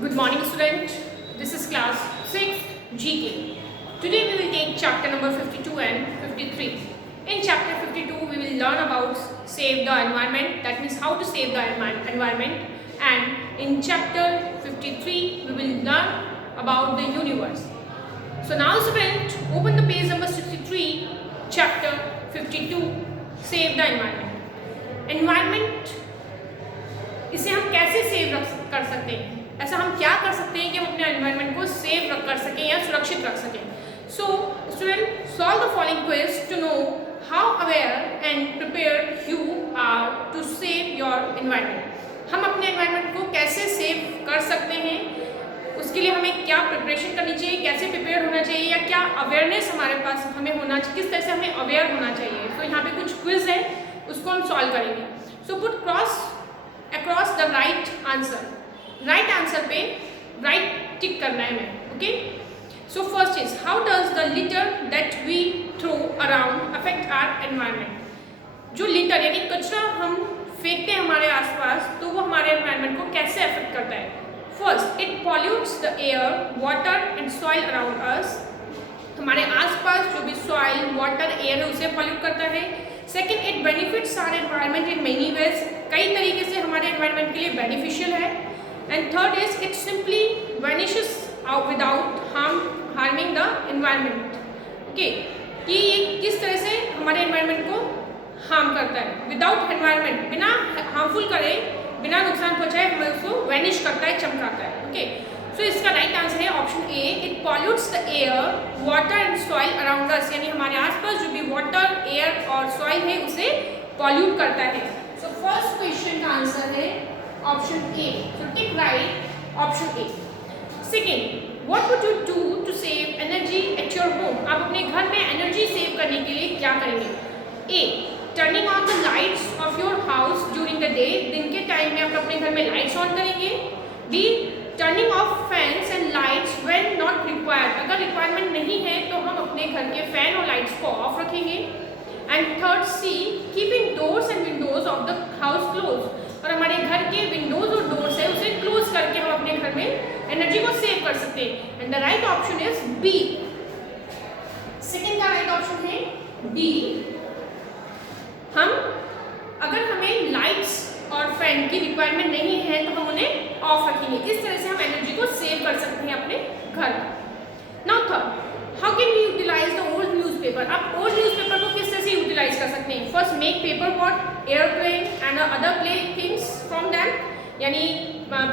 Good morning, student. This is class 6 GK. Today we will take chapter number 52 and 53. In chapter 52, we will learn about save the environment. That means how to save the environment. And in chapter 53, we will learn about the universe. So now, student, open the page number 63, chapter 52, save the environment. Environment, इसे हम कैसे save कर सकते हैं? ऐसा हम क्या कर सकते हैं कि हम अपने एनवायरनमेंट को सेव कर सकें या सुरक्षित रख सकें? So student, solve the following quiz to know how aware and prepare you are to save your environment. हम अपने एनवायरनमेंट को कैसे सेव कर सकते हैं, उसके लिए हमें क्या प्रिपरेशन करनी चाहिए, कैसे प्रिपेयर होना चाहिए, या क्या अवेयरनेस हमारे पास हमें होना चाहिए, किस तरह से हमें अवेयर होना चाहिए. तो यहाँ पे कुछ क्विज है, उसको हम सॉल्व करेंगे. So put across the right answer. Right answer पे राइट टिक करना है हमें. Okay, so first is how does the litter that we throw around affect our environment. जो लिटर यानी कचरा हम फेंकते हैं हमारे आसपास, तो वो हमारे एनवायरनमेंट को कैसे अफेक्ट करता है. First, it pollutes the air, water and soil around us. हमारे आसपास जो भी सॉइल, वाटर, एयर है उसे पॉल्यूट करता है. Second, it benefits our environment in many ways. कई तरीके से हमारे एनवायरनमेंट के लिए बेनिफिशियल है. And third is it simply vanishes without harming the environment. Okay, कि ये किस तरह से हमारे एनवायरनमेंट को हार्म करता है. विदाउट एनवायरनमेंट, बिना हार्मफुल करे, बिना नुकसान पहुंचाए हमें उसको वैनिश करता है, चमकाता है. ओके, सो इसका राइट आंसर है option A. It pollutes the air, water and soil around us. यानी हमारे आसपास जो भी वाटर, एयर और सॉइल है उसे पॉल्यूट करता है. सो फर्स्ट क्वेश्चन का आंसर है option A. So tick right option A. Second, what would you do to save energy at your home. आप अपने घर में एनर्जी सेव करने के लिए क्या करेंगे. A, turning on the lights of your house during the day. दिन के टाइम में आप अपने घर में लाइट्स ऑन करेंगे. B, turning off fans and lights when not required. अगर रिक्वायरमेंट नहीं है तो हम अपने घर के फैन और लाइट्स को ऑफ रखेंगे. And third, C, keeping doors and windows of the house close. और हमारे घर के विंडोज और डोर्स है उसे क्लोज करके हम अपने घर में एनर्जी को सेव कर सकते हैं. And the right option is B. Second का राइट ऑप्शन है बी. हम अगर हमें लाइट्स और फैन की रिक्वायरमेंट नहीं है तो हम उन्हें ऑफ रखेंगे. इस तरह से हम एनर्जी को सेव कर सकते हैं अपने घर. Now third, how can we utilize the old newspaper. आप ओल्ड न्यूज़पेपर को किस तरह से यूटिलाइज कर सकते हैं. First, make paper boat, airplane and other play things from them. यानी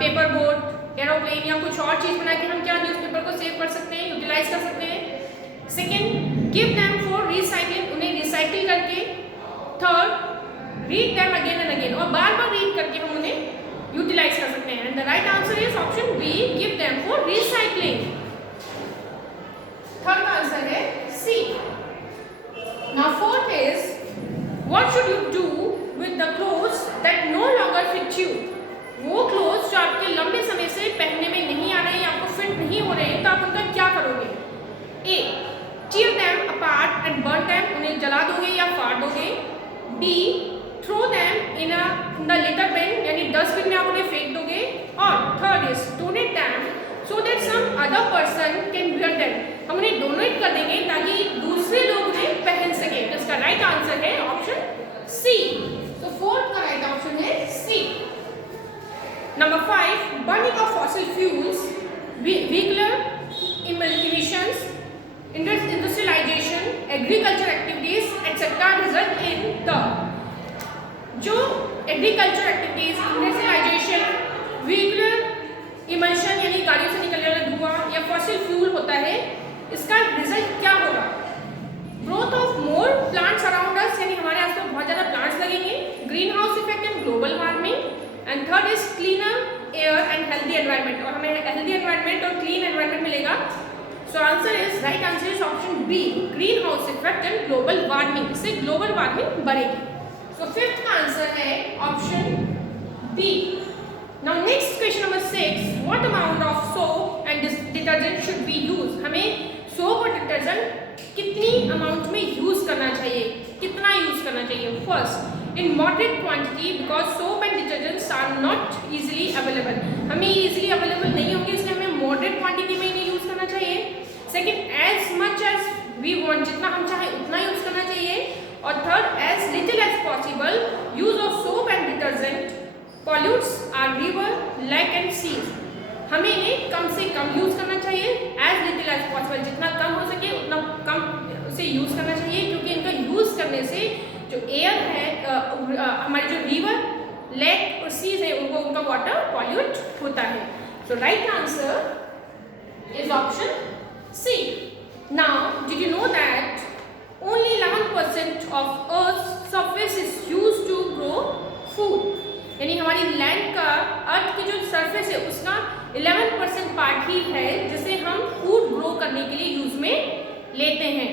पेपर बोट, एरोप्लेन या कुछ और चीज़ बना के हम क्या न्यूज़पेपर को सेव कर सकते हैं, यूटिलाइज कर सकते हैं. Second, give them for recycling. उन्हें रिसाइकिल करके. Third, read them again and again. और बार बार रीड करके हम उन्हें यूटिलाइज कर सकते हैं. And the right answer is option B, give them for recycling. Third का आंसर है C. Now fourth is what should you do with the clothes that no longer fit you. वो clothes जो आपके लंबे समय से पहनने में नहीं आ रहे हैं, आपको फिट नहीं हो रहे हैं, तो आप उनका क्या करोगे. A, tear them apart and burn them. उन्हें जला दोगे या फाड़ दोगे. B, throw them in the litter bin. यानी डस्टबिन में आप उन्हें फेंक दोगे. और third is donate them so that some other person can wear them. हम उन्हें डोनेट कर देंगे ताकि दूसरे लोग उन्हें पहन सके. तो इसका राइट आंसर है ऑप्शन सी. तो फोर्थ का राइट ऑप्शन है C. Number 5, burning of fossil fuels, vehicular emissions, industrialisation, agriculture activities etcetera result in the. जो agriculture activities, industrialisation, vehicular emission यानी गाड़ियों से निकलने वाला धुआं या फॉसिल फ्यूल होता है, इसका रिजल्ट क्या होगा. Growth of more plants around us. यानी हमारे आसपास बहुत ज़्यादा प्लांट्स लगेंगे. Green house effect and global warming. And third is cleaner air and healthy environment. और हमें हेल्दी एनवायरनमेंट और क्लीन एनवायरनमेंट मिलेगा. So answer is right answer is option B, green house effect and global warming. इससे global warming बढ़ेगी. So fifth का answer है option B. Now next question number 6, what amount of soap and detergent should be use. हमें soap और detergent कितनी amount में use करना चाहिए, कितना यूज करना चाहिए. First, in moderate quantity because soap and detergents are not easily available. हमें easily available नहीं वी वांट जितना हम चाहे उतना यूज करना चाहिए। और third, as little as possible use of soap and detergent pollutes our river, lake and seas. हमें इन्हें कम से कम यूज करना चाहिए, एज लिटिल एज पॉसिबल, जितना कम हो सके उतना कम से यूज करना चाहिए, क्योंकि इनका यूज करने से जो एयर है हमारे जो रिवर, लेक और सीज है उनको उनका वाटर पॉल्यूट होता है। So right answer is option C. Now did you know that only 11% of Earth's surface is used to grow food? यानी हमारी लैंड का, अर्थ की जो सरफेस है उसका 11% पार्ट ही है जिसे हम फूड ग्रो करने के लिए यूज में लेते हैं।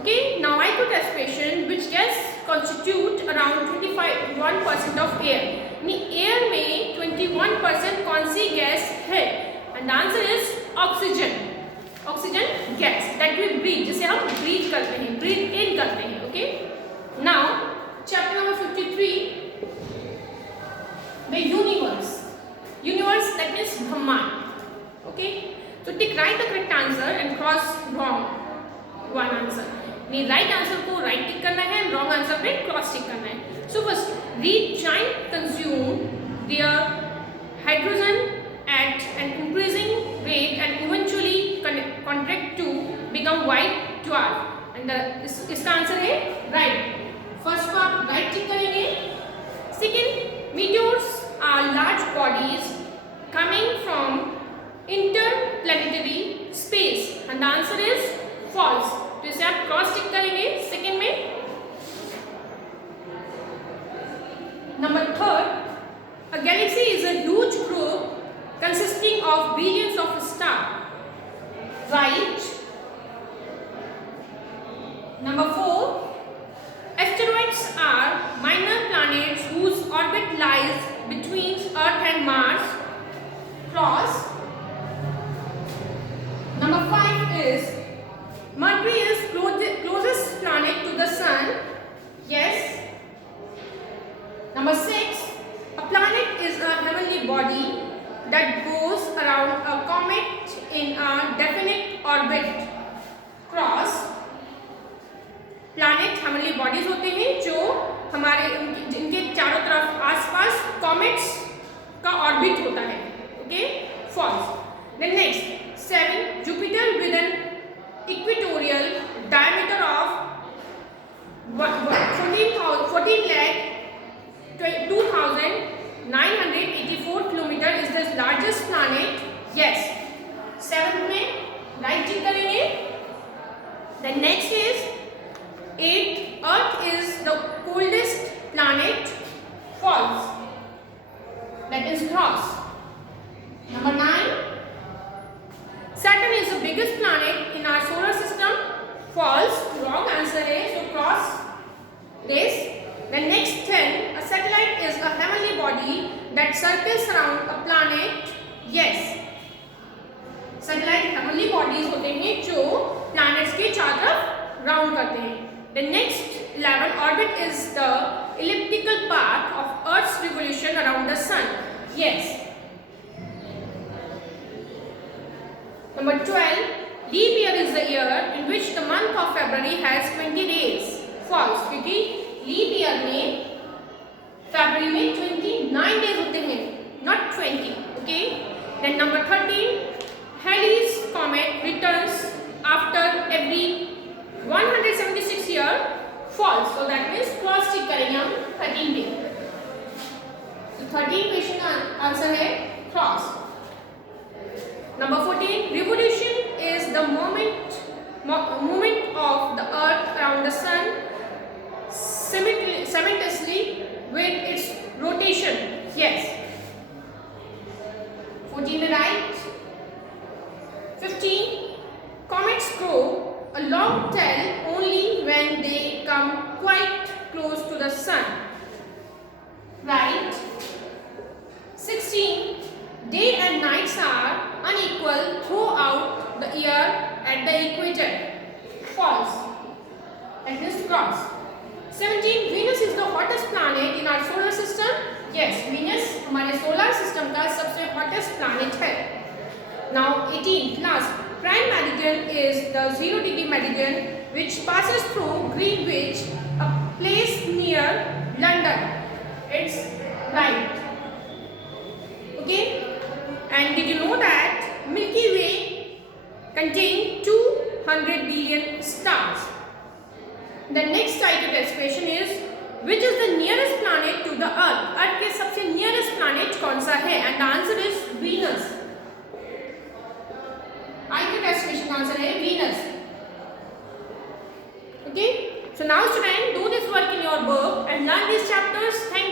Okay, now I put as question which gas constitute around 21% of air? यानी एयर में 21% कौन सी गैस है? And the answer is oxygen. Oxygen gas that we breathe, जिसे हम ब्रीथ करते हैं, ब्रीथ इन करते हैं। Okay, now chapter number 53, the universe. Universe that means ब्रह्मांड। Okay, so tick write the correct answer and cross wrong one answer। नहीं, right answer को right tick करना है, रॉन्ग आंसर पे क्रॉस टिक करना है। So first, red giant consume their hydrogen at an increasing rate and eventually contract to become white dwarf, and इसका answer है right. First को आप राइट टिक करेंगे। Second, meteors are large bodies coming from interplanetary space, and the answer is false। तो इसे आप cross tick करेंगे second में। Number third, a galaxy is a huge group consisting of billions of stars, right? Number 4, asteroids are minor planets whose orbit lies between Earth and Mars, cross। Number 5 is Mercury is closest planet to the Sun, yes। Number 6, a planet is a heavenly body that goes around a comet in a definite orbit, cross। Planet heavenly bodies होते हैं जो हमारे जिनके चारों तरफ आसपास comets का orbit होता है। Okay, false. Then next 7, Jupiter with an equatorial diameter of 14 lakh 2984 kilometre is the largest planet, yes. 7 में राइट टिक करेंगे। Then next is 8, Earth is the coldest planet, false, that is cross. Number 9, Saturn is the biggest planet in our solar system, false, wrong answer है, so cross this। Then next 10, a satellite is a heavenly body that circles around a planet, yes। Satellite heavenly bodies होते हैं जो planets के चारों तरफ round करते हैं। The next 11, orbit is the elliptical path of Earth's revolution around the sun, yes। Number 12, leap year is the year in which the month of February has 20 days, false, क्योंकि leap year में फरवरी में 29 days होते हैं, not 20। Okay, then number 13, Halley's comet returns after every 176 year, false. So that means cross tick करेंगे हम 13 day. तो 13 question का आंसर है cross. Number 14, revolution is the movement of the earth around the sun simultaneously with its rotation, yes। 14 में right। 15, comets grow a long tail only when they come quite close to the sun, right। 16, day and nights are unequal throughout the year at the equator, false, that is cross। 17, Venus is the hottest planet in our solar system, yes। Venus हमारे solar system का सबसे hottest planet है। Now 18, last, Prime meridian is the 0 degree meridian which passes through Greenwich, a place near London. It's right. Okay. And did you know that Milky Way contains 200 billion stars? The next type of question is, which is the nearest planet to the Earth? Earth के सबसे nearest planet कौन सा है? And the answer is Venus. I के test question का answer है Venus. Okay. So now students, do this work in your book and learn these chapters. Thank you.